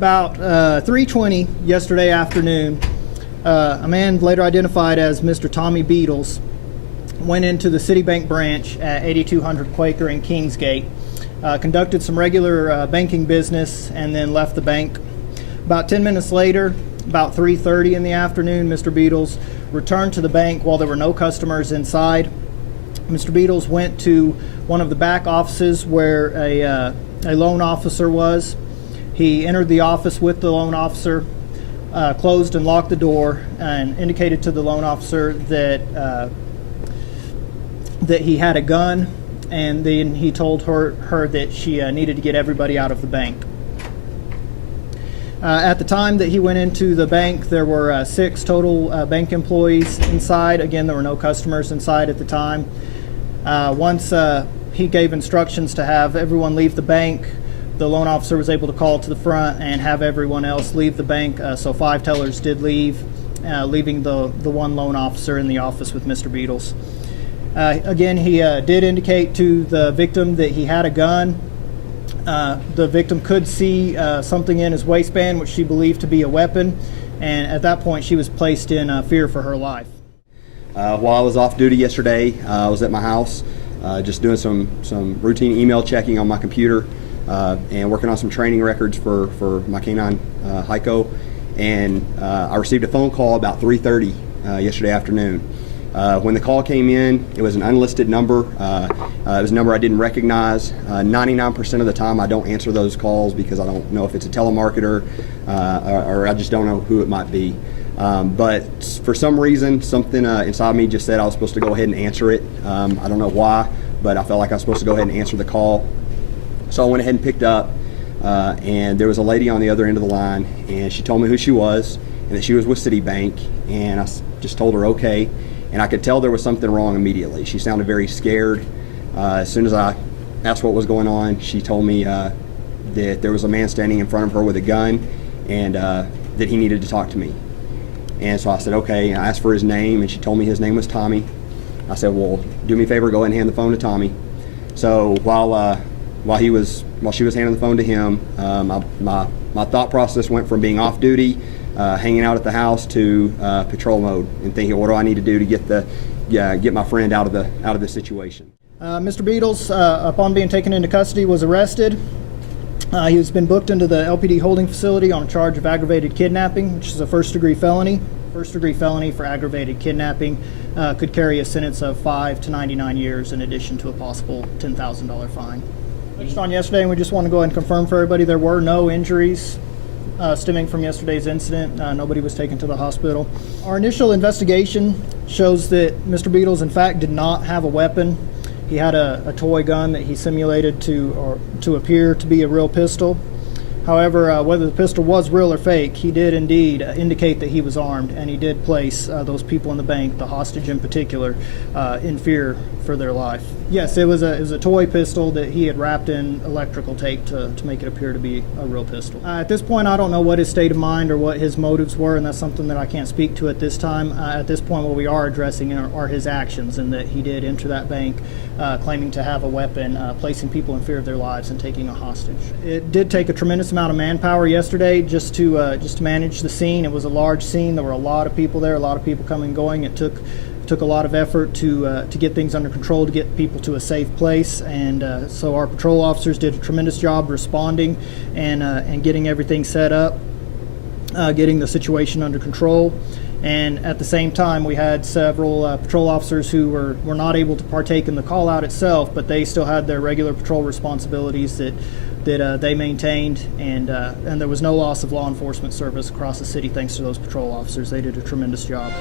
About 3:20 yesterday afternoon, a man later identified as Mr. Tommy Beatles went into the City Bank branch at 8200 Quaker in Kingsgate, conducted some regular banking business, and then left the bank. About 10 minutes later, about 3:30 in the afternoon, Mr. Beatles returned to the bank while there were no customers inside. Mr. Beatles went to one of the back offices where a loan officer was. He entered the office with the loan officer, closed and locked the door, and indicated to the loan officer that he had a gun, and then he told her that she needed to get everybody out of the bank. At the time that he went into the bank, there were 6 total bank employees inside. Again, there were no customers inside at the time. Once he gave instructions to have everyone leave the bank, the loan officer was able to call to the front and have everyone else leave the bank. So 5 tellers did leave, leaving the one loan officer in the office with Mr. Beatles. Again, he did indicate to the victim that he had a gun. The victim could see something in his waistband, which she believed to be a weapon, and at that point she was placed in fear for her life. While I was off duty yesterday, I was at my house just doing some routine email checking on my computer and working on some training records for my canine Heiko, and I received a phone call about 3:30 yesterday afternoon. When the call came in, it was an unlisted number. It was a number I didn't recognize. 99% of the time I don't answer those calls because I don't know if it's a telemarketer or I just don't know who it might be. But for some reason, something inside me just said I was supposed to go ahead and answer it. I don't know why, but I felt like I was supposed to go ahead and answer the call. So I went ahead and picked up, and there was a lady on the other end of the line, and she told me who she was and that she was with City Bank, and I just told her okay. And I could tell there was something wrong immediately. She sounded very scared. As soon as I asked what was going on, she told me that there was a man standing in front of her with a gun and that he needed to talk to me. And so I said, okay. And I asked for his name, and she told me his name was Tommy. I said, well, do me a favor, go ahead and hand the phone to Tommy. So while she was handing the phone to him, my thought process went from being off duty, hanging out at the house, to patrol mode, and thinking, what do I need to do to get my friend out of the situation. Mr. Beatles, upon being taken into custody, was arrested. He has been booked into the LPD holding facility on a charge of aggravated kidnapping, which is a first-degree felony. First-degree felony for aggravated kidnapping could carry a sentence of 5 to 99 years in addition to a possible $10,000 fine. Just on yesterday, and we just want to go ahead and confirm for everybody, there were no injuries stemming from yesterday's incident. Nobody was taken to the hospital. Our initial investigation shows that Mr. Beatles, in fact, did not have a weapon. He had a toy gun that he simulated to appear to be a real pistol. However, whether the pistol was real or fake, he did indeed indicate that he was armed, and he did place those people in the bank, the hostage in particular, in fear for their life. Yes, it was a toy pistol that he had wrapped in electrical tape to make it appear to be a real pistol. At this point, I don't know what his state of mind or what his motives were, and that's something that I can't speak to at this time. At this point, what we are addressing are his actions, and that he did enter that bank claiming to have a weapon, placing people in fear of their lives and taking a hostage. It did take a tremendous amount of manpower yesterday just to manage the scene. It was a large scene. There were a lot of people there, a lot of people coming and going. It took a lot of effort to get things under control, to get people to a safe place, and so our patrol officers did a tremendous job responding and getting everything set up, getting the situation under control. And at the same time, we had several patrol officers who were not able to partake in the call out itself, but they still had their regular patrol responsibilities that they maintained, and there was no loss of law enforcement service across the city thanks to those patrol officers. They did a tremendous job.